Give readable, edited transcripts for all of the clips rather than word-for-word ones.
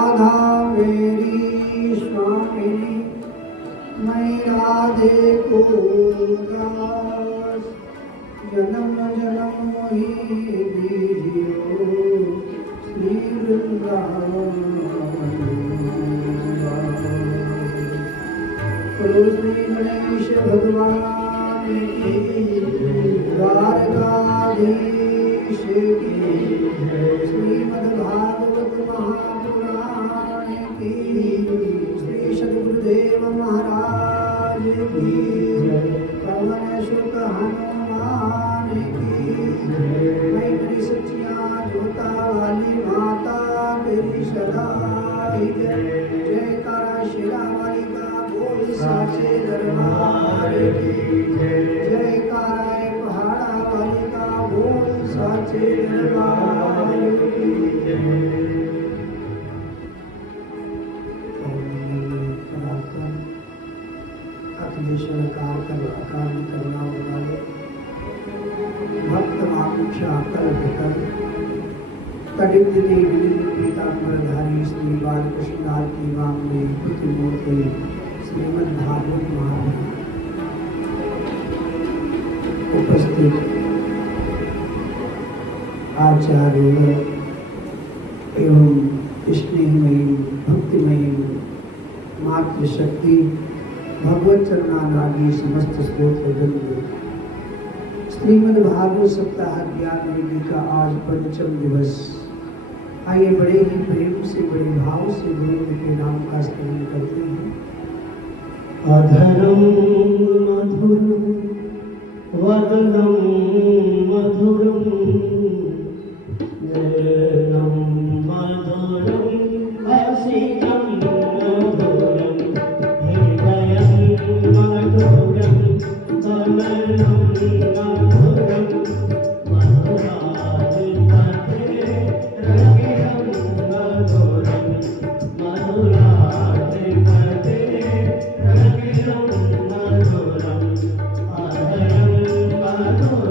राधा मेरी स्वामिनी, मैं राधे को दास, जन्म जन्म मोहि दीजियो श्री वृंदावन। बोलो श्री गणेश भगवान की, द्वारकाधीश की, श्रीमद्भागवत महापुराण की, श्री सद्गुरुदेव महाराज की, पवन सुत हनुमान की, मैं तेरी सच्चियां जोता वाली माता तेरी सदा जयकारा शिला वाली का बोल साचे दरबार की, जयकारा पहाड़ा वाली का बोल साचे दरबार की। अखिलेश्वर अकाल करुणा वाले भक्त मामुक्षा कर भीतर तडित पीताम्बरधारी श्री बालकृष्ण की वामने प्रतिमूर्ति श्रीमद्भागवत महाराज उपस्थित आचार्य एवं स्नेहमयी भक्तिमयी मातृशक्ति भगवत चरणारागी समस्त स्तोत्र वृंद, श्रीमद्भागवत सप्ताह ज्ञान वेदी का आज पंचम दिवस। आइए बड़े ही प्रेम से बड़े भाव से गोविंद के नाम का स्मरण करते हैं। अधरम मधुरम वदनम मधुरम नयनम मधुरम हसितम मधुरम हृदयम मधुरम कमलम मधुरम मधुराधिपते रगिरम मधुरम मधुराधिपते रगिरम मधुरम अधरम मधुरम।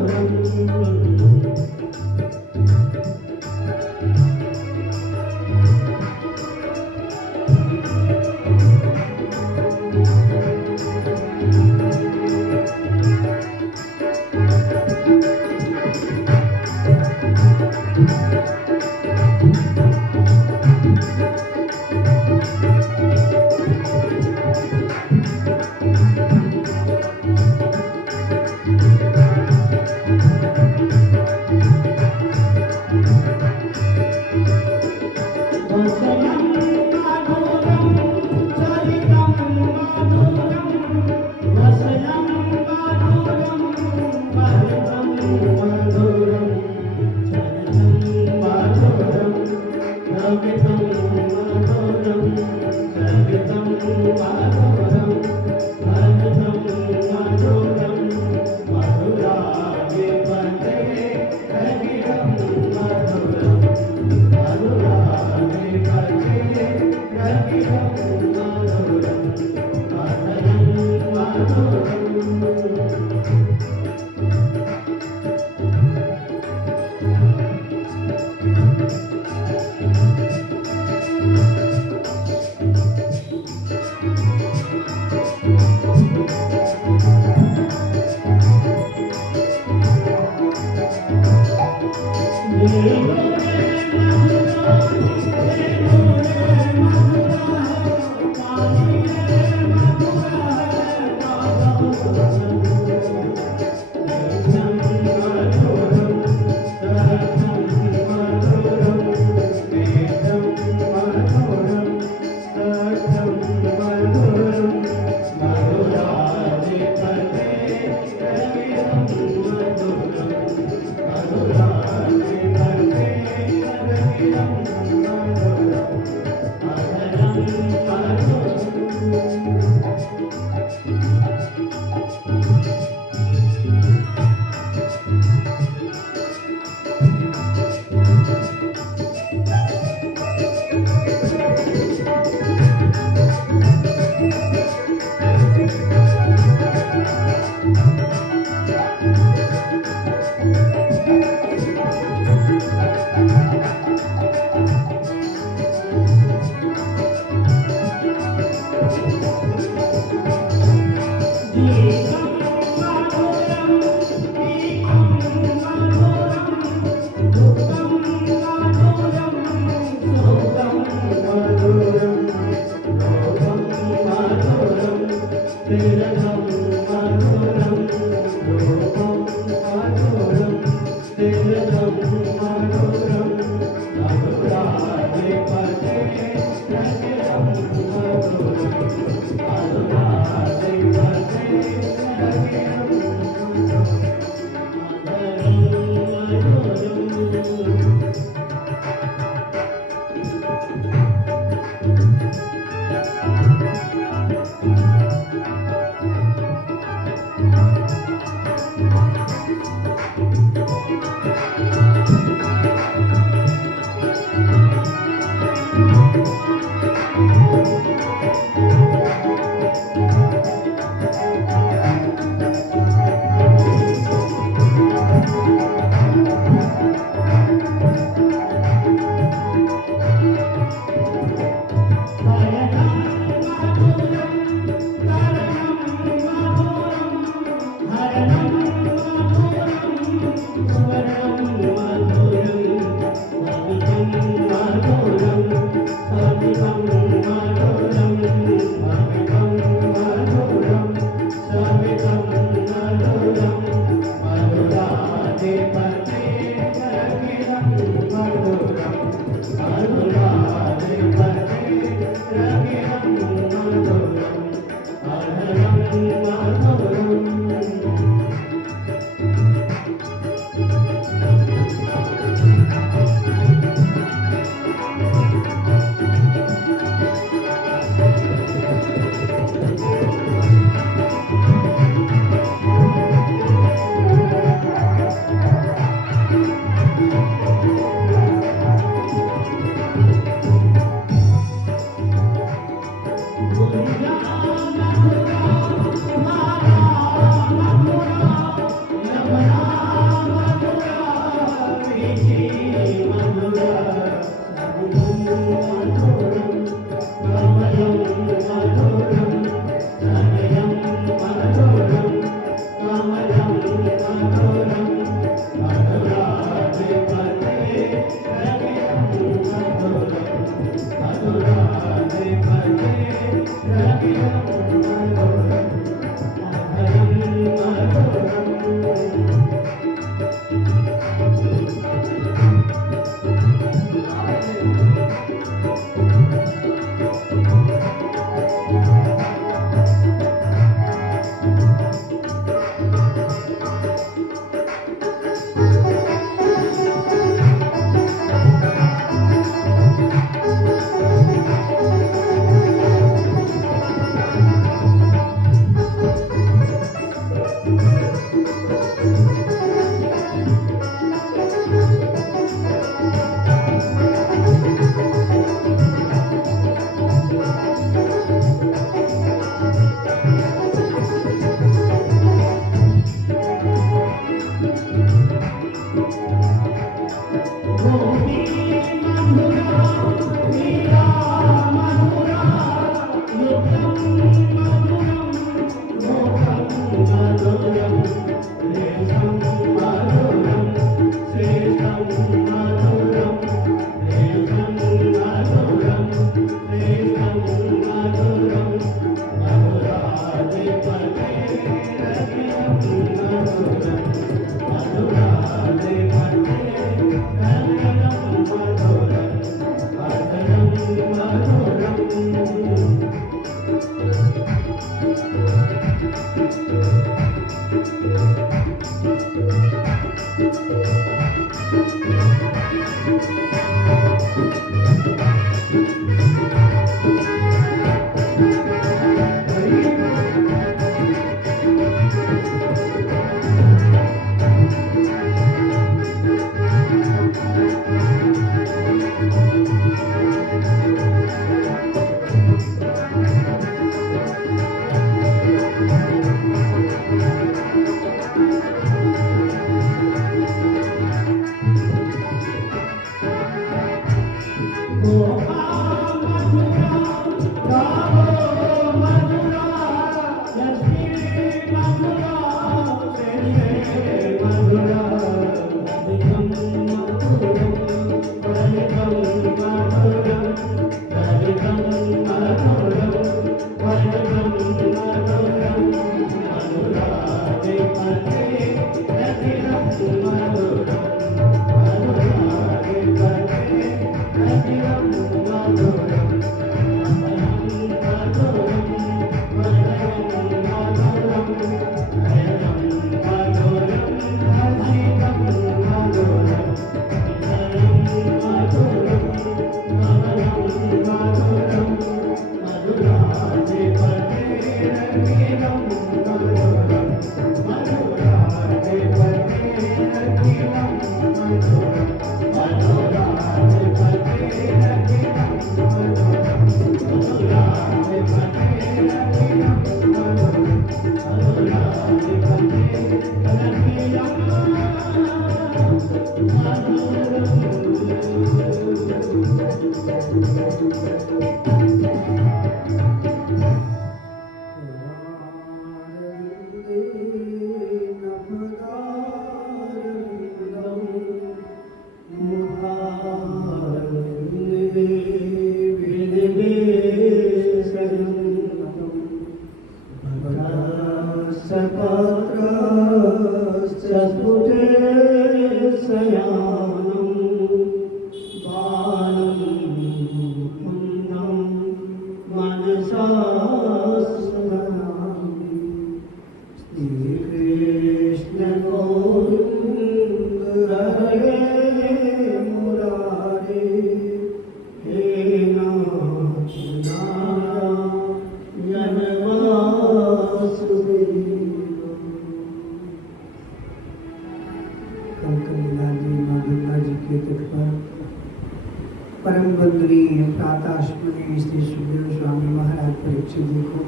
परम वंदनीय प्रातःस्मरणीय श्री सुखदेव स्वामी महाराज परीक्षित जी को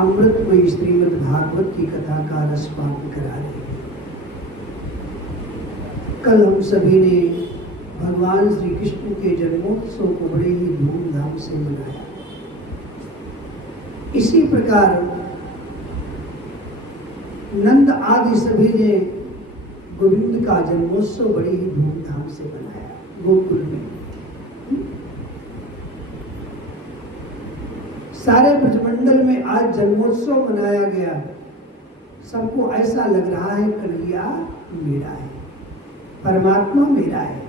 अमृतमयी श्रीमद् भागवत की कथा का रसपान करा रहे हैं। कल हम सभी ने भगवान श्री कृष्ण के जन्मोत्सव को बड़े ही धूमधाम से मनाया। इसी प्रकार नंद आदि सभी ने गोविंद का जन्मोत्सव बड़ी ही धूमधाम से मनाया गोकुल में। सारे ब्रजमंडल में आज जन्मोत्सव मनाया गया। सबको ऐसा लग रहा है कन्हैया मेरा है, परमात्मा मेरा है।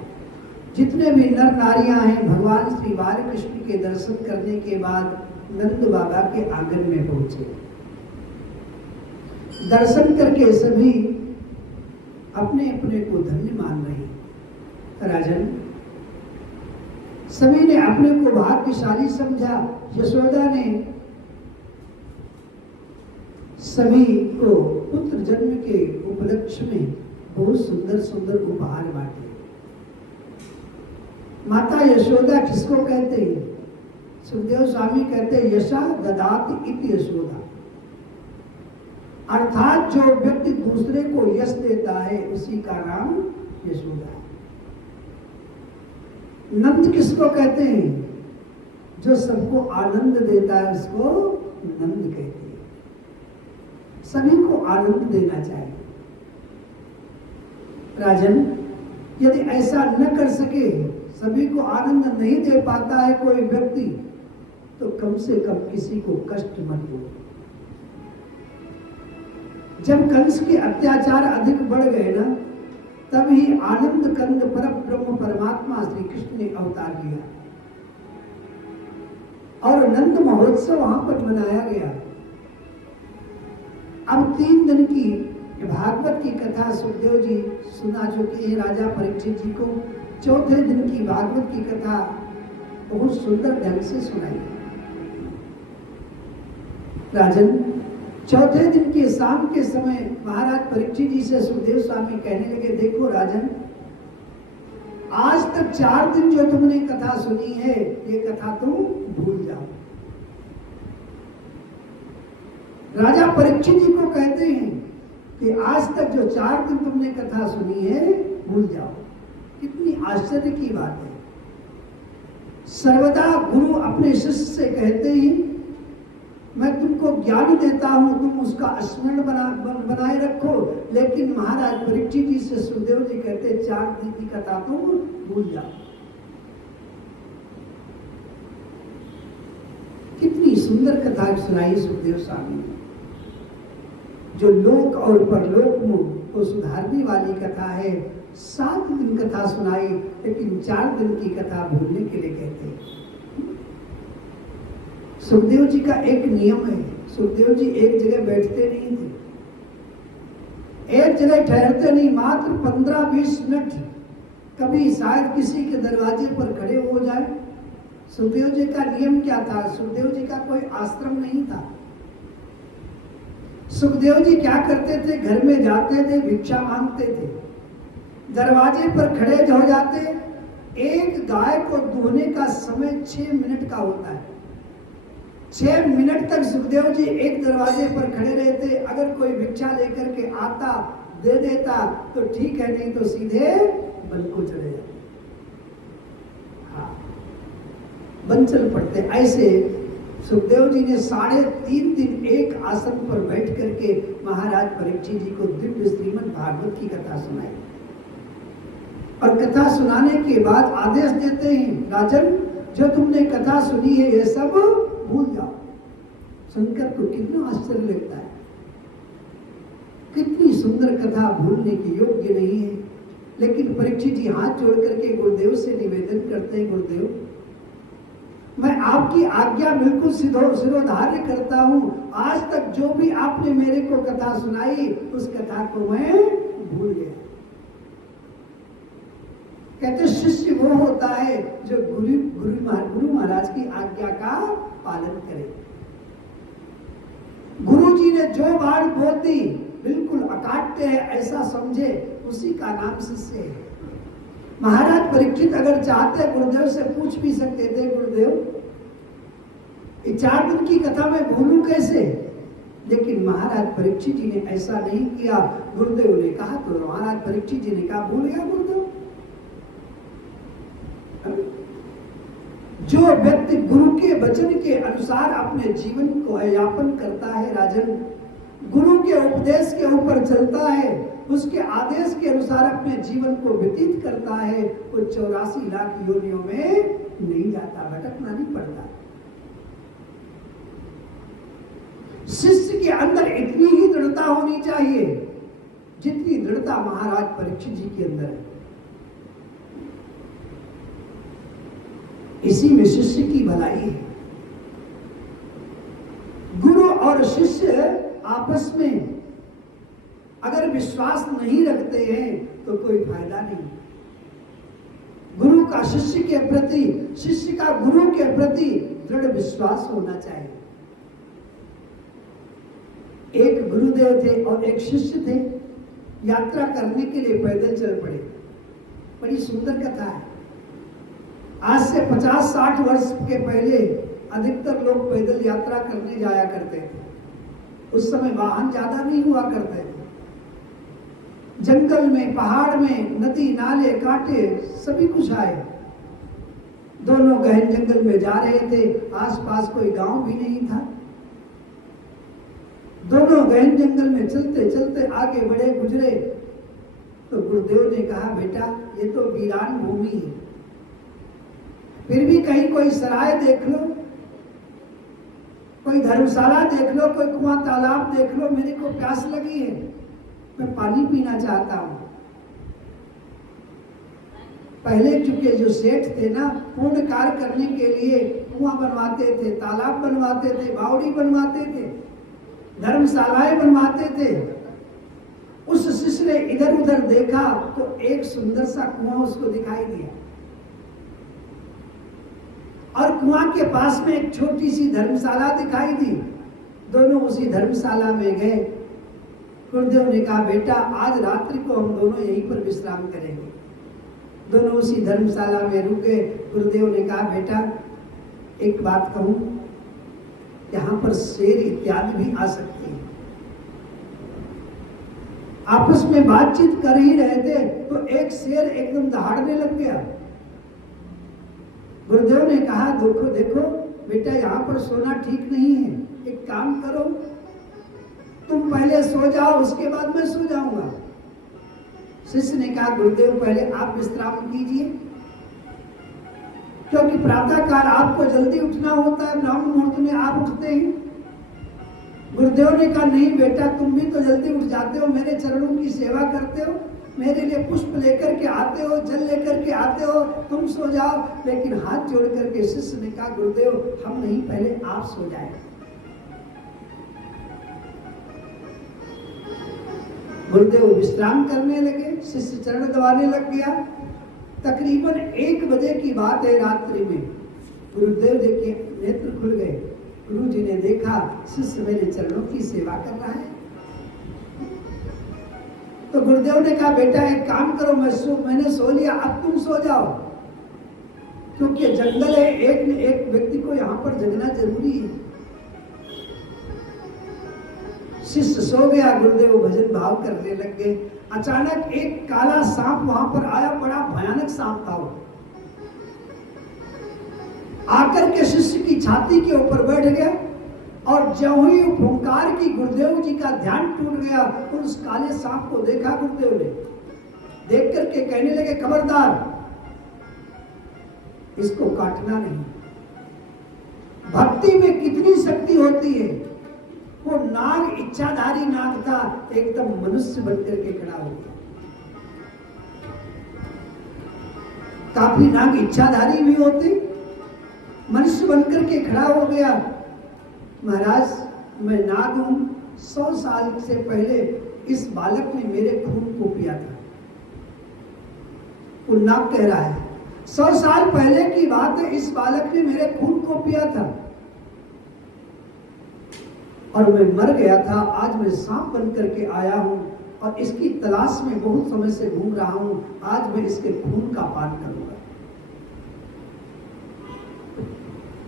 जितने भी नर नारियां हैं भगवान श्री बाल कृष्ण के दर्शन करने के बाद नंद बाबा के आंगन में पहुंचे। दर्शन करके सभी अपने अपने को धन्य मान रहे हैं। राजन, सभी ने अपने को भाग्यशाली समझा। यशोदा ने सभी को पुत्र जन्म के उपलक्ष्य में बहुत सुंदर सुंदर उपहार बांटे। माता यशोदा किसको कहते हैं? सुखदेव स्वामी कहते हैं यशा ददाति इति यशोदा, अर्थात जो व्यक्ति दूसरे को यश देता है उसी का नाम यशोदा है। नंद किसको कहते हैं? जो सबको आनंद देता है उसको नंद कहते हैं। सभी को आनंद देना चाहिए। राजन, यदि ऐसा न कर सके, सभी को आनंद नहीं दे पाता है कोई व्यक्ति, तो कम से कम किसी को कष्ट मत दो। जब कंस के अत्याचार अधिक बढ़ गए ना, तब ही आनंद कंद पर ब्रह्म परमात्मा श्री कृष्ण ने अवतार लिया। और नंद महोत्सव वहां पर मनाया गया। अब 3 दिन की भागवत की कथा सुखदेव जी सुना चुके हैं राजा परीक्षित जी को। चौथे दिन की भागवत की कथा बहुत सुंदर ढंग से सुनाई। राजन, चौथे दिन के शाम के समय महाराज परीक्षित जी से सुखदेव स्वामी कहने लगे, देखो राजन, आज तक 4 दिन जो तुमने कथा सुनी है, ये कथा तुम भूल जाओ। राजा परीक्षित जी को कहते हैं कि आज तक जो 4 दिन तुमने कथा सुनी है, भूल जाओ। कितनी आश्चर्य की बात है। सर्वदा गुरु अपने शिष्य से कहते हैं, मैं तुमको ज्ञान देता हूं, तुम उसका स्मरण बनाए रखो। लेकिन महाराज परीक्षित जी से सुखदेव जी कहते 4 दिन की कथा तुम भूल जाओ। कितनी सुंदर कथा सुनाई सुखदेव स्वामी ने। जो लोक और परलोक को सुधारने वाली कथा है। 7 दिन कथा सुनाई, लेकिन 4 दिन की कथा भूलने के लिए कहते हैं। सुखदेव जी का एक नियम है, सुखदेव जी एक जगह बैठते नहीं थे, एक जगह ठहरते नहीं, मात्र 15-20 मिनट कभी शायद किसी के दरवाजे पर खड़े हो जाए। सुखदेव जी का नियम क्या था? सुखदेव जी का कोई आश्रम नहीं था। सुखदेव जी क्या करते थे? घर में जाते थे, भिक्षा मांगते थे, दरवाजे पर खड़े हो जाते। एक गाय को दूहने का समय 6 मिनट का होता है। 6 मिनट तक सुखदेव जी एक दरवाजे पर खड़े रहते। अगर कोई भिक्षा लेकर के आता, दे देता तो ठीक है, नहीं तो सीधे वन को चले जाते। हाँ, वन चल पड़ते। ऐसे सुखदेव जी ने 3.5 दिन एक आसन पर बैठ करके महाराज परीक्षित जी को दिव्य श्रीमद् भागवत की कथा सुनाई। और कथा सुनाने के बाद आदेश देते हैं, राजन, जो तुमने कथा सुनी है ये सब भूल जाओ। सुनकर तो कितना आश्चर्य लगता है। कितनी सुंदर कथा भूलने की योग्य नहीं है। लेकिन परीक्षित जी हाथ जोड़ करके गुरुदेव से निवेदन करते हैं, गुरुदेव, मैं आपकी आज्ञा बिल्कुल सिरोधार्य करता हूं। आज तक जो भी आपने मेरे को कथा सुनाई, उस कथा को मैं भूल गया। कहते शिष्य वो होता है जो गुरु महाराज की आज्ञा का पालन करे। गुरु जी ने जो बात बोल दी बिल्कुल अकाट्य है ऐसा समझे, उसी का नाम शिष्य है। महाराज परीक्षित अगर चाहते गुरुदेव से पूछ भी सकते थे, गुरुदेव ये 4 दिन की कथा मैं भूलूं कैसे? लेकिन महाराज परीक्षित जी ने ऐसा नहीं किया। गुरुदेव ने कहा तो महाराज परीक्षित जी ने कहा, भूल गया गुरुदेव। जो व्यक्ति गुरु के वचन के अनुसार अपने जीवन को यापन करता है, राजन, गुरु के उपदेश के ऊपर चलता है, उसके आदेश के अनुसार अपने जीवन को व्यतीत करता है, वो 84 लाख योनियों में नहीं जाता, भटकना नहीं पड़ता। शिष्य के अंदर इतनी ही दृढ़ता होनी चाहिए जितनी दृढ़ता महाराज परीक्षित जी के अंदर है। इसी में शिष्य की भलाई है। गुरु और शिष्य आपस में अगर विश्वास नहीं रखते हैं तो कोई फायदा नहीं। गुरु का शिष्य के प्रति, शिष्य का गुरु के प्रति दृढ़ विश्वास होना चाहिए। एक गुरुदेव थे और एक शिष्य थे, यात्रा करने के लिए पैदल चल पड़े। बड़ी सुंदर कथा है। आज से 50-60 वर्ष के पहले अधिकतर लोग पैदल यात्रा करने जाया करते थे। उस समय वाहन ज्यादा नहीं हुआ करते थे। जंगल में, पहाड़ में, नदी, नाले, कांटे सभी कुछ आए। दोनों गहन जंगल में जा रहे थे, आसपास कोई गांव भी नहीं था। दोनों गहन जंगल में चलते चलते आगे बढ़े, गुजरे तो गुरुदेव ने कहा, बेटा ये तो वीरान भूमि है, फिर भी कहीं कोई सराय देख लो, कोई धर्मशाला देख लो, कोई कुआं तालाब देख लो, मेरे को प्यास लगी है, मैं पानी पीना चाहता हूं। पहले चुके जो सेठ थे ना, पूर्ण कार्य करने के लिए कुआं बनवाते थे, तालाब बनवाते थे, बावड़ी बनवाते थे, धर्मशालाएं बनवाते थे। उस शिष्य ने इधर उधर देखा तो एक सुंदर सा कुआं उसको दिखाई दिया, और कुआं के पास में एक छोटी सी धर्मशाला दिखाई दी। दोनों उसी धर्मशाला में गए। गुरुदेव ने कहा, बेटा आज रात्रि को हम दोनों यहीं पर विश्राम करेंगे। दोनों उसी धर्मशाला में रुके। गुरुदेव ने कहा, बेटा एक बात कहूं, यहाँ पर शेर इत्यादि भी आ सकते हैं। आपस में बातचीत कर ही रहे थे तो एक शेर एकदम दहाड़ने लग गया। गुरुदेव ने कहा, देखो देखो बेटा, यहाँ पर सोना ठीक नहीं है, एक काम करो, तुम पहले सो जाओ, उसके बाद मैं सो जाऊंगा। शिष्य ने कहा, गुरुदेव पहले आप विश्राम कीजिए, क्योंकि प्रातः काल आपको जल्दी उठना होता है, ब्राह्मण मुहूर्त में आप उठते हैं। गुरुदेव ने कहा, नहीं बेटा, तुम भी तो जल्दी उठ जाते हो, मेरे चरणों की सेवा करते हो, मेरे लिए पुष्प लेकर के आते हो, जल लेकर के आते हो, तुम सो जाओ। लेकिन हाथ जोड़ करके शिष्य ने कहा, गुरुदेव हम नहीं, पहले आप सो जाए। गुरुदेव विश्राम करने लगे, शिष्य चरण दबाने लग गया। तकरीबन 1 बजे की बात है रात्रि में। गुरुदेव देखिए नेत्र खुल गए। गुरु जी ने देखा शिष्य मेरे चरणों की सेवा कर रहा है। तो गुरुदेव ने कहा, बेटा एक काम करो, मैंने सो लिया, अब तुम सो जाओ, क्योंकि जंगल है, एक न एक व्यक्ति को यहाँ पर जगना जरूरी है। शिष्य सो गया। गुरुदेव भजन भाव करने लग गए। अचानक एक काला सांप वहां पर आया, बड़ा भयानक सांप था वो। आकर के शिष्य की छाती के ऊपर बैठ गया, और जब ही फुंकार की गुरुदेव जी का ध्यान टूट गया। और उस काले सांप को देखा गुरुदेव ने, देख करके कहने लगे, खबरदार, इसको काटना नहीं। भक्ति में कितनी शक्ति होती है। वो नाग इच्छाधारी नाग था, एकदम मनुष्य बनकर के खड़ा हो गया। काफी नाग इच्छाधारी भी होते, मनुष्य बनकर के खड़ा हो गया। महाराज मैं नाग हूं, 100 साल से पहले इस बालक ने मेरे खून को पिया था। वो नाग कह रहा है, 100 साल पहले की बात है, इस बालक ने मेरे खून को पिया था और मैं मर गया था। आज मैं सांप बन करके आया हूं और इसकी तलाश में बहुत समय से घूम रहा हूं। आज मैं इसके खून का पान करूंगा।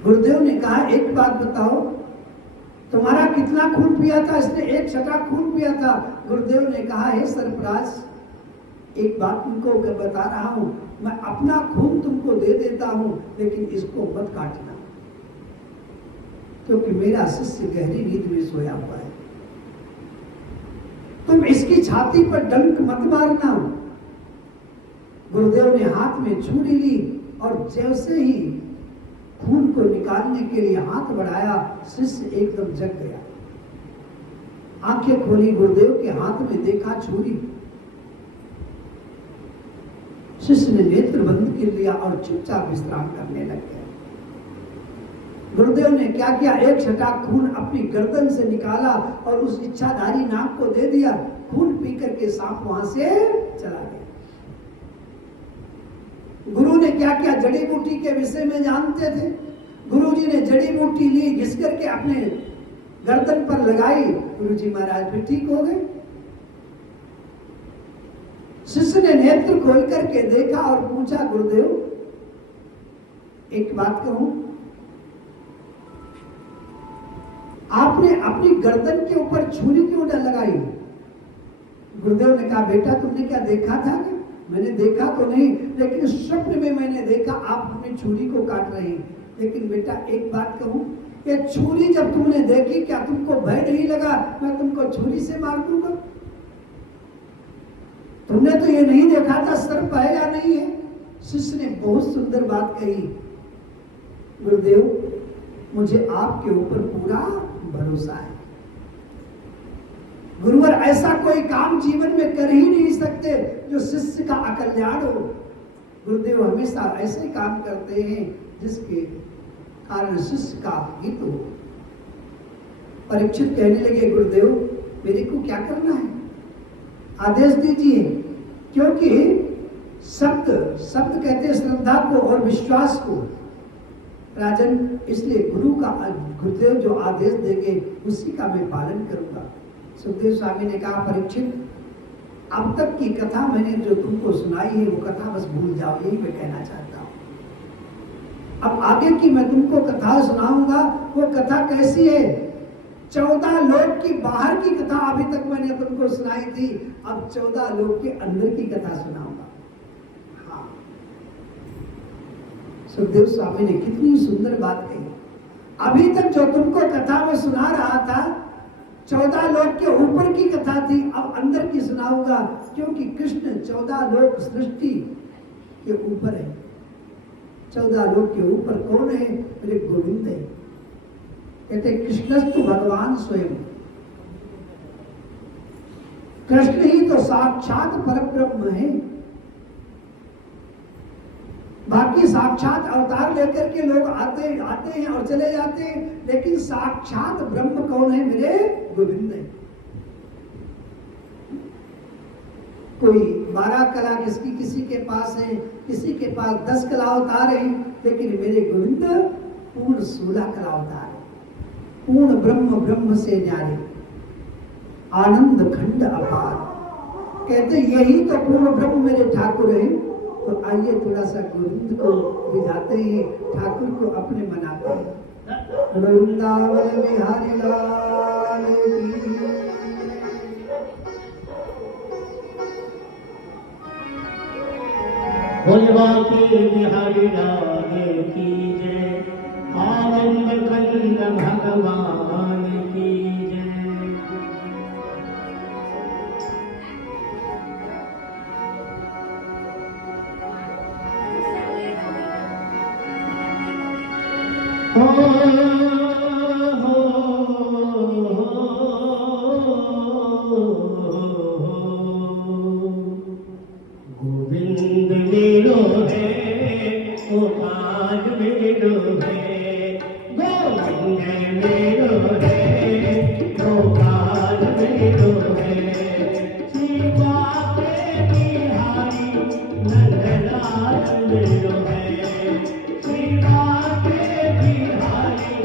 गुरुदेव ने कहा, एक बात बताओ, तुम्हारा कितना खून पिया था? इसने 1 छटा खून पिया था। गुरुदेव ने कहा, हे सरफराज, एक बात तुमको बता रहा हूं, मैं अपना खून तुमको दे देता हूं, लेकिन इसको मत काटना, क्योंकि मेरा शिष्य गहरी नींद में सोया हुआ है। तुम इसकी छाती पर डंक मत मारना। गुरुदेव ने हाथ में छुरी ली और जैसे ही खून को निकालने के लिए हाथ बढ़ाया, शिष्य एकदम जग गया। आंखें खोली, गुरुदेव के हाथ में देखा छुरी। शिष्य ने नेत्र बंद कर लिया और चुपचाप विश्राम करने लग गया। गुरुदेव ने क्या किया, 1 छटा खून अपनी गर्दन से निकाला और उस इच्छाधारी नाग को दे दिया। खून पी करके सांप वहां से चला गया। गुरु ने क्या किया, जड़ी बूटी के विषय में जानते थे। गुरु जी ने जड़ी बूटी ली, घिस करके अपने गर्दन पर लगाई। गुरु जी महाराज भी ठीक हो गए। शिष्य ने नेत्र खोल करके देखा और पूछा, गुरुदेव एक बात कहूं, आपने अपनी गर्दन के ऊपर छुरी क्यों न लगाई? गुरुदेव ने कहा, बेटा तुमने क्या देखा था? मैंने देखा तो नहीं, लेकिन स्वप्न में मैंने देखा आप अपनी छुरी को काट रहे हैं। लेकिन बेटा एक बात कहूं, ये छुरी जब तुमने देखी, क्या तुमको भय नहीं लगा मैं तुमको छुरी से मार दूंगा? तुमने तो ये नहीं देखा था सर्प है या नहीं है। शिष्य ने बहुत सुंदर बात कही, गुरुदेव मुझे आपके ऊपर पूरा भरोसा है। गुरुवर ऐसा कोई काम जीवन में कर ही नहीं सकते जो शिष्य का अकल्याण हो। गुरुदेव हमेशा ऐसे काम करते हैं जिसके कारण शिष्य का हित हो। परीक्षित कहने लगे, गुरुदेव मेरे को क्या करना है, आदेश दीजिए। क्योंकि शब्द कहते हैं श्रद्धा को और विश्वास को। राजन, इसलिए गुरुदेव जो आदेश देंगे उसी का मैं पालन करूंगा। सुखदेव स्वामी ने कहा, परीक्षित अब तक की कथा मैंने जो तुमको सुनाई है वो कथा बस भूल जाओ, यही मैं कहना चाहता हूं। अब आगे की मैं तुमको कथा सुनाऊंगा। वो कथा कैसी है? 14 लोक की बाहर की कथा अभी तक मैंने तुमको सुनाई थी, अब 14 लोक के अंदर की कथा सुनाऊंगा। हाँ, सुखदेव स्वामी ने कितनी सुंदर बात कही। अभी तक जो तुमको कथा में सुना रहा था 14 लोक के ऊपर की कथा थी, अब अंदर की सुनाऊंगा। क्योंकि कृष्ण 14 लोक सृष्टि के ऊपर है। 14 लोक के ऊपर कौन है? मेरे गोविंद है। कहते कृष्णस्तु भगवान स्वयं, कृष्ण ही तो साक्षात परब्रह्म है। बाकी साक्षात अवतार लेकर के लोग आते हैं और चले जाते हैं, लेकिन साक्षात ब्रह्म कौन है? मेरे गोविंद है। कोई 12 कला किसी के पास है, किसी के पास 10 कला अवतार है, लेकिन मेरे गोविंद पूर्ण 16 कला अवतार है। पूर्ण ब्रह्म से न्यारे, आनंद खंड अपार। कहते यही तो पूर्ण ब्रह्म मेरे ठाकुर है। तो आइए थोड़ा सा गोविंद को रिझाते हैं, ठाकुर को अपने मनाते हैं। वृंदावन बिहारी लाल की। की बिहारी लाल की जय, आनंद कंद भगवान की जय। गोविंद मेरो है गोपाल मेरो है, गोविंद मेरो है गोपाल मेरो है। श्री बाके बिहारी नंदलाल मेरो है, श्री बाके बिहारी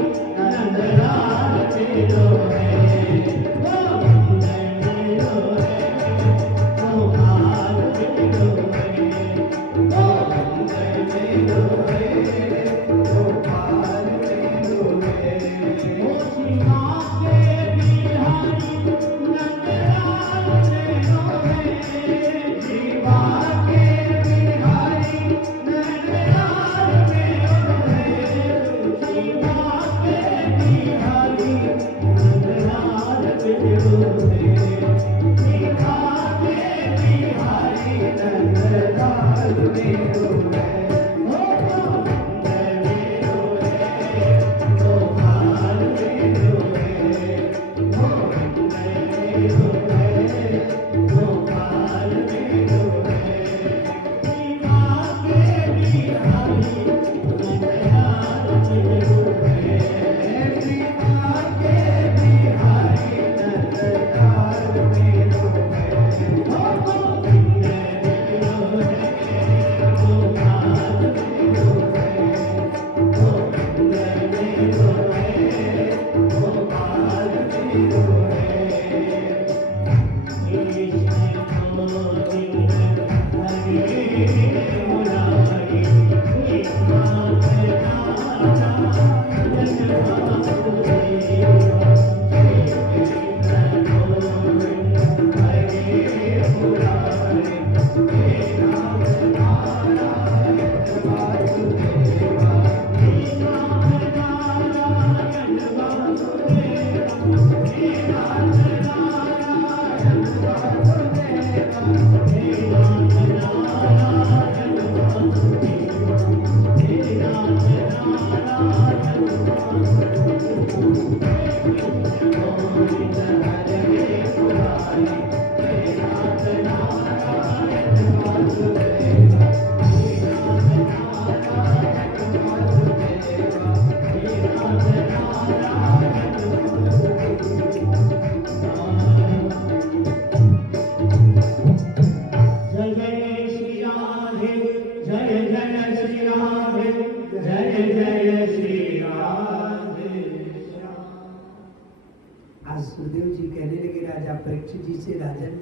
परीक्षित जी से, राजन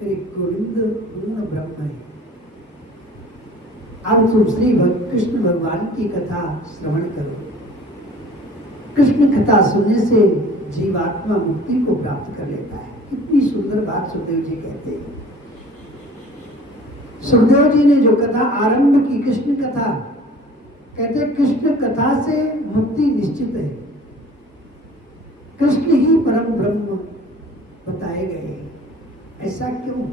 मेरे गोविंद पूर्ण ब्रह्म है, अब तुम श्री कृष्ण भगवान की कथा श्रवण करो। कृष्ण कथा सुनने से जीवात्मा मुक्ति को प्राप्त कर लेता है। कितनी सुंदर बात सुखदेव जी कहते हैं। सुखदेव जी ने जो कथा आरंभ की, कृष्ण कथा, कहते कृष्ण कथा से मुक्ति निश्चित है। कृष्ण ही परम ब्रह्म बताए गए। ऐसा क्यों?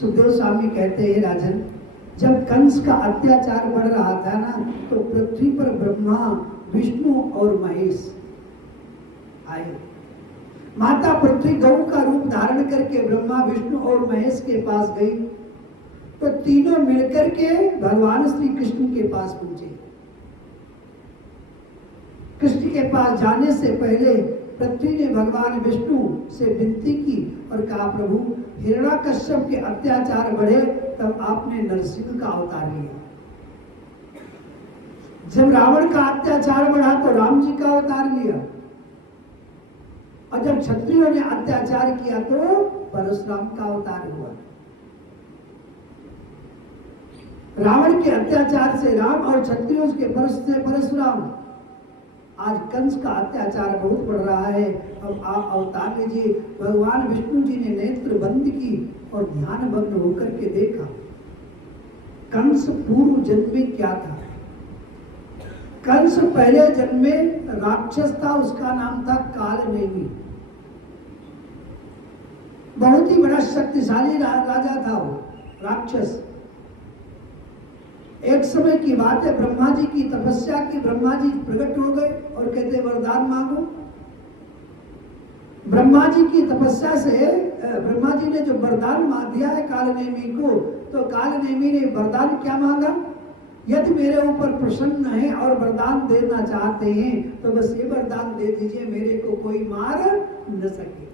सुखदेव स्वामी कहते हैं, राजन जब कंस का अत्याचार बढ़ रहा था ना, तो पृथ्वी पर ब्रह्मा, विष्णु और महेश आए। माता पृथ्वी गौ का रूप धारण करके ब्रह्मा, विष्णु और महेश के पास गई, तो तीनों मिलकर के भगवान श्री कृष्ण के पास पहुंचे। कृष्ण के पास जाने से पहले पृथ्वी ने भगवान विष्णु से विनती की और कहा, प्रभु हिरण्याकश्यप के अत्याचार बढ़े तब आपने नरसिंह का अवतार लिया। जब रावण का अत्याचार बढ़ा तो राम जी का अवतार लिया, और जब क्षत्रियों ने अत्याचार किया तो परशुराम का अवतार हुआ। रावण के अत्याचार से राम और क्षत्रियों के से परशुराम। आज कंस का अत्याचार बहुत बढ़ रहा है, अब आप अवतार लीजिए। भगवान विष्णु जी ने नेत्र बंद की और ध्यान भग्न होकर के देखा, कंस पूर्व जन्म में क्या था। कंस पहले जन्म में राक्षस था, उसका नाम था कालनेमी। बहुत ही बड़ा शक्तिशाली राजा था वो राक्षस। एक समय की बात है, ब्रह्मा जी की तपस्या की, ब्रह्मा जी प्रकट हो गए और कहते वरदान मांगो। ब्रह्मा जी की तपस्या से ब्रह्मा जी ने जो वरदान मांग दिया है कालनेमी को, तो कालनेमी ने वरदान क्या मांगा, यदि मेरे ऊपर प्रसन्न है और वरदान देना चाहते हैं तो बस ये वरदान दे दीजिए, मेरे को कोई मार न सके।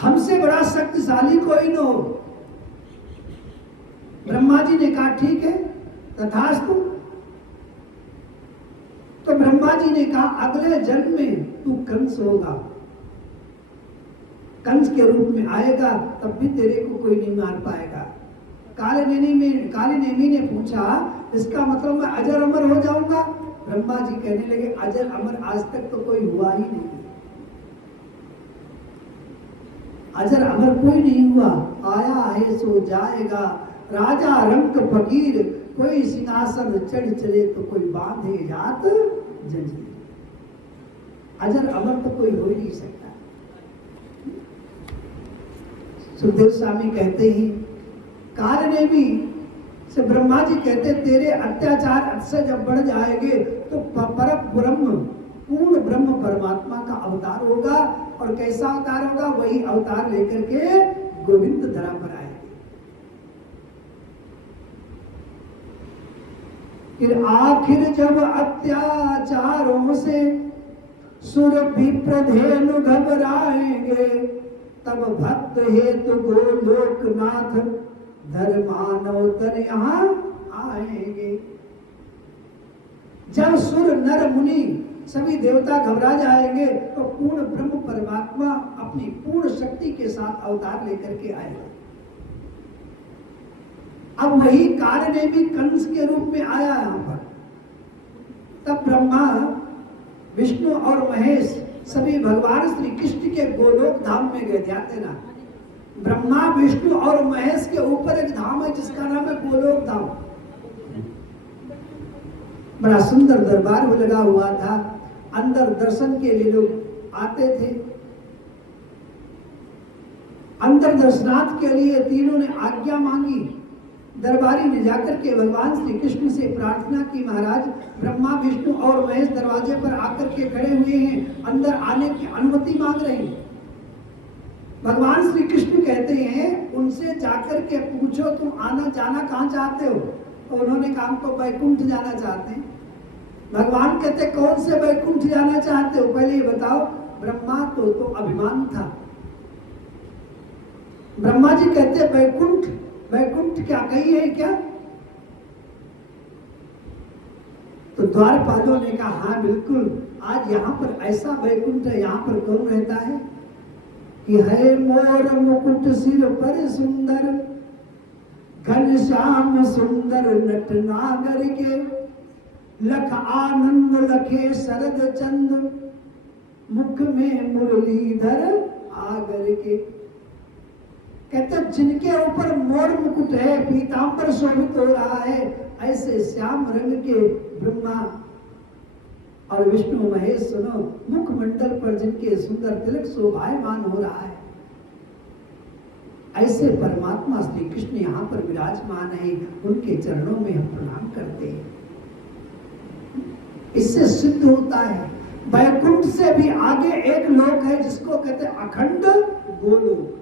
हमसे बड़ा शक्तिशाली कोई न हो। ब्रह्मा जी ने कहा ठीक है, तथास्तु। तो ब्रह्मा जी ने कहा अगले जन्म में तू कंस होगा, कंस के रूप में आएगा, तब भी तेरे को कोई नहीं मार पाएगा। कालनेमी ने पूछा, इसका मतलब मैं अजर अमर हो जाऊंगा? ब्रह्मा जी कहने लगे, अजर अमर आज तक तो कोई हुआ ही नहीं, अजर अमर कोई नहीं हुआ। आया है सो जाएगा, राजा रंग फकीर, कोई सिंहासन चढ़ चले तो कोई बांधे जात जंजीर। अजर अमर तो कोई हो ही नहीं सकता। सुखदेव स्वामी कहते हैं, कालनेमी से ब्रह्मा जी कहते तेरे अत्याचार से जब बढ़ जाएंगे तो पर ब्रह्म, पूर्ण ब्रह्म परमात्मा का अवतार होगा। और कैसा अवतार होगा? वही अवतार लेकर के गोविंद धरा पर आएंगे। फिर आखिर जब अत्याचारों से सुर विप्र धेनु घबराएंगे, तब भक्त हेतु गोलोकनाथ धर्मानवतर यहाँ आएंगे। जब सुर नर मुनि सभी देवता घबरा जाएंगे तो पूर्ण ब्रह्म परमात्मा अपनी पूर्ण शक्ति के साथ अवतार लेकर के आएगा। अब वही कालनेमी कंस के रूप में आया यहाँ पर। तब ब्रह्मा, विष्णु और महेश सभी भगवान श्री कृष्ण के गोलोक धाम में गए। ध्यान देना, ब्रह्मा, विष्णु और महेश के ऊपर एक धाम है जिसका नाम है गोलोक धाम। बड़ा सुंदर दरबार में लगा हुआ था, अंदर दर्शन के लिए लोग आते थे। अंदर दर्शनार्थ के लिए तीनों ने आज्ञा मांगी। दरबारी ने जाकर के भगवान श्री कृष्ण से प्रार्थना की, महाराज ब्रह्मा, विष्णु और महेश दरवाजे पर आकर के खड़े हुए हैं, अंदर आने की अनुमति मांग रहे हैं। भगवान श्री कृष्ण कहते हैं उनसे जाकर के पूछो तुम आना जाना कहाँ चाहते हो? तो उन्होंने कहा हम तो वैकुंठ जाना चाहते हैं। भगवान कहते कौन से वैकुंठ जाना चाहते हो, पहले ये बताओ। ब्रह्मा तो अभिमान था। ब्रह्मा जी कहते वैकुंठ, वैकुंठ क्या कही है क्या? तो द्वारपालों ने कहा हाँ बिल्कुल, आज यहाँ पर ऐसा वैकुंठ है, यहाँ पर कौन रहता है कि है मोर मुकुट सिर पर सुंदर, घनश्याम सुंदर नट नागर के, लख आनंद लखे शरद चंद, मुख में मुरलीधर आगर के। कहते जिनके ऊपर मोर मुकुट है, पीतांबर शोभित हो रहा है, ऐसे श्याम रंग के ब्रह्मा और विष्णु महेश सुनो, मुखमंडल पर जिनके सुंदर तिलक शोभायमान हो रहा है, ऐसे परमात्मा श्री कृष्ण यहाँ पर विराजमान है। उनके चरणों में हम प्रणाम करते हैं। इससे सिद्ध होता है वैकुंठ से भी आगे एक लोक है जिसको कहते हैं अखंड गोलोक।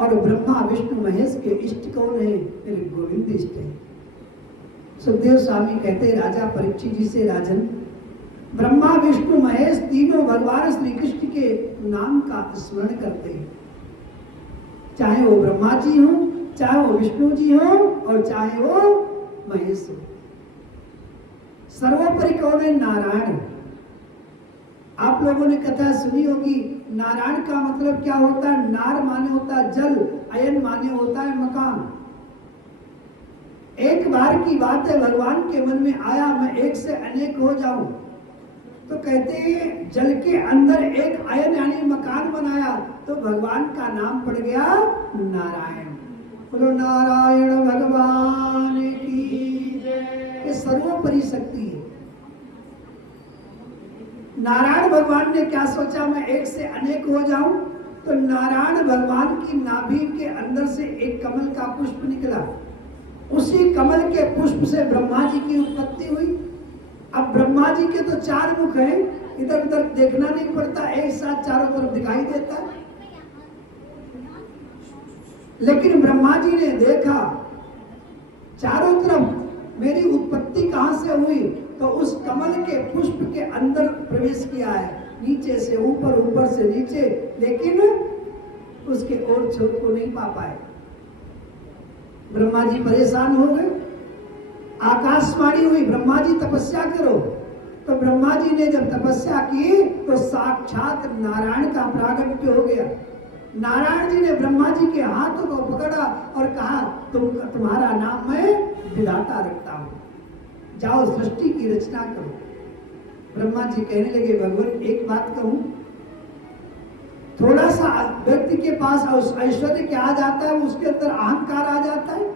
और ब्रह्मा विष्णु महेश के इष्ट कौन है? मेरे गोविंद इष्ट है। सुखदेव स्वामी कहते हैं राजा परीक्षित जी से, राजन ब्रह्मा विष्णु महेश तीनों भगवान श्री कृष्ण के नाम का स्मरण करते हैं, चाहे वो ब्रह्मा जी हो, चाहे वो विष्णु जी हो और चाहे वो महेश हो। सर्वोपरि कौन है? नारायण। आप लोगों ने कथा सुनी होगी, नारायण का मतलब क्या होता है? नार माने होता है जल, अयन माने होता है मकान। एक बार की बात है, भगवान के मन में आया मैं एक से अनेक हो जाऊं, तो कहते हैं जल के अंदर एक अयन यानी मकान बनाया, तो भगवान का नाम पड़ गया नारायण। बोलो नारायण भगवान की जय। ये सर्वोपरि शक्ति है। नारायण भगवान ने क्या सोचा, मैं एक से अनेक हो जाऊं, तो नारायण भगवान की नाभि के अंदर से एक कमल का पुष्प निकला। उसी कमल के पुष्प से ब्रह्मा जी की उत्पत्ति हुई। अब ब्रह्मा जी के तो 4 मुख हैं, इधर उधर देखना नहीं पड़ता, एक साथ चारों तरफ दिखाई देता है। लेकिन ब्रह्मा जी ने देखा चारों तरफ मेरी उत्पत्ति कहां से हुई, तो उस कमल के पुष्प के अंदर प्रवेश किया है, नीचे से ऊपर, ऊपर से नीचे, लेकिन उसके और छोर को नहीं पा पाए। ब्रह्मा जी परेशान हो गए। आकाशवाणी हुई, ब्रह्मा जी तपस्या करो। तो ब्रह्मा जी ने जब तपस्या की तो साक्षात नारायण का प्रागट्य हो गया। नारायण जी ने ब्रह्मा जी के हाथों को पकड़ा और कहा तुम्हारा नाम मैं विधाता रखता हूं, जाओ सृष्टि की रचना करो। ब्रह्मा जी कहने लगे भगवान एक बात कहूं, थोड़ा सा व्यक्ति के पास ऐश्वर्य क्या आ जाता है, उसके अंदर अहंकार आ जाता है।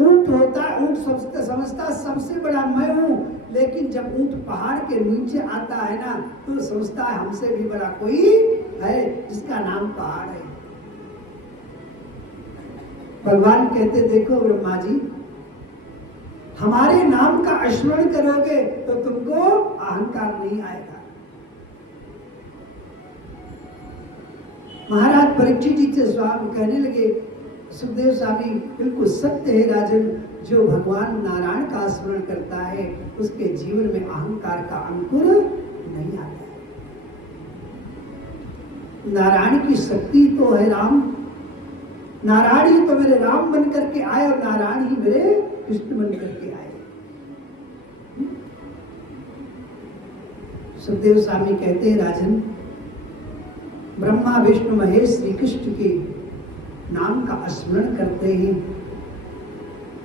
ऊंट होता है, ऊंट समझता सबसे बड़ा मैं हूं, लेकिन जब ऊंट पहाड़ के नीचे आता है ना, तो समझता है हमसे भी बड़ा कोई है जिसका नाम पहाड़ है। भगवान कहते देखो ब्रह्मा जी, हमारे नाम का स्मरण करोगे तो तुमको अहंकार नहीं आएगा। महाराज परीक्षित जी से स्वामी कहने लगे, सुखदेव स्वामी बिल्कुल सत्य है राजन, जो भगवान नारायण का स्मरण करता है उसके जीवन में अहंकार का अंकुर नहीं आता है। नारायण की शक्ति तो है राम, नारायण ही तो मेरे राम बन करके आए और नारायण ही मेरे कृष्ण बन करके आए। सुखदेव स्वामी कहते हैं राजन, ब्रह्मा विष्णु महेश श्री कृष्ण के नाम का स्मरण करते हैं।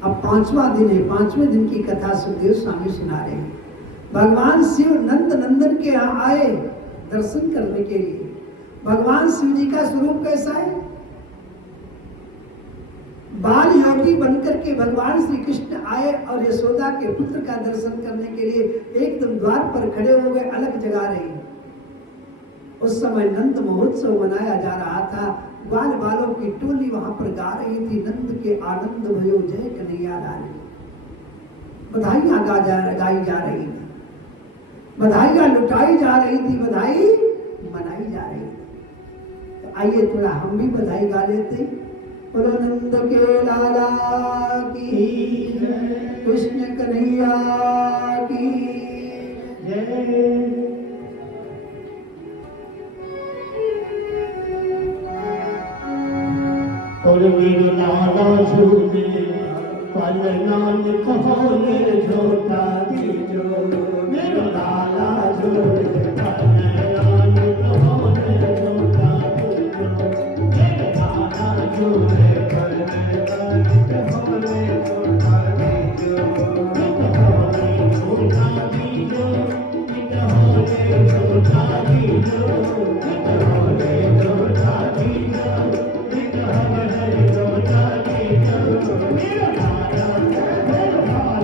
अब 5वां दिन है, 5वें दिन की कथा सुखदेव स्वामी सुना रहे हैं। भगवान शिव नंद नंदन के यहाँ आए दर्शन करने के लिए। भगवान शिव जी का स्वरूप कैसा है? बाल योगी बनकर के भगवान श्री कृष्ण आए और यशोदा के पुत्र का दर्शन करने के लिए एकदम द्वार पर खड़े हो गए, अलग जगा रहे। उस समय नंद महोत्सव मनाया जा रहा था। बाल बालों की टोली वहां पर गा रही थी, नंद के आनंद भयो जय कन्हैया लाल। बधाइयां गाई जा रही थी, बधाइयां लुटाई जा रही थी, बधाई मनाई जा रही थी। तो आइए थोड़ा हम भी बधाई गा लेते। बोलो नंद के लाला की जय, कृष्ण कन्हैया की जय। और मेरे लाला झूले, पल नानक होले झूठा दीजो मेरो लाला झूले पल नानक होले झूठा दीजो मेरो लाला झूले पल नानक होले झूठा दीजो होले झूठा दीजो होले झूठा दीजो होले झूठा दीजो होले झूठा दीजो मेरो लाला झूले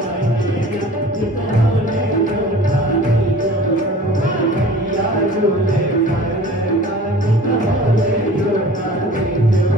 पल होले झूठा दीजो मैया झूले पल होले झूठा दीजो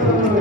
Oh